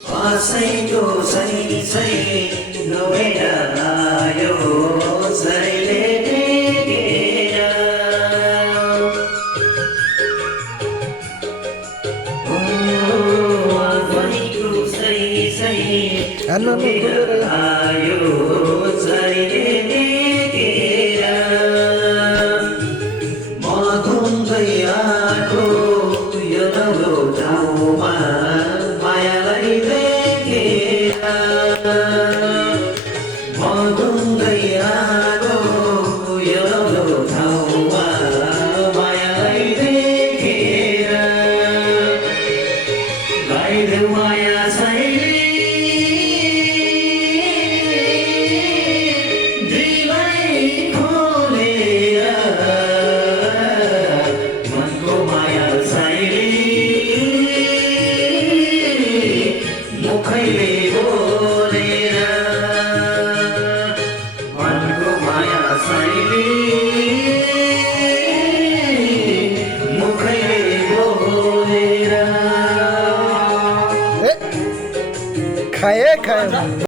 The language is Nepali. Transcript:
आसैको सही सही नभएर आयो जहिले टेकेर आफैको सही सही नभएर आयो जहिले टेकेर म घुम्दै आएको यो नौलो ठाउँमा मायालाई देखेर म घुम्दै आएको यो नौलो ठाउँमा मायालाई देखेर लगाइदेऊ माया शैली दिलै खोलेर मनको माया शैली मुखैले बोलेर मनको माया शैली मुखैले बोलेर खाए खाए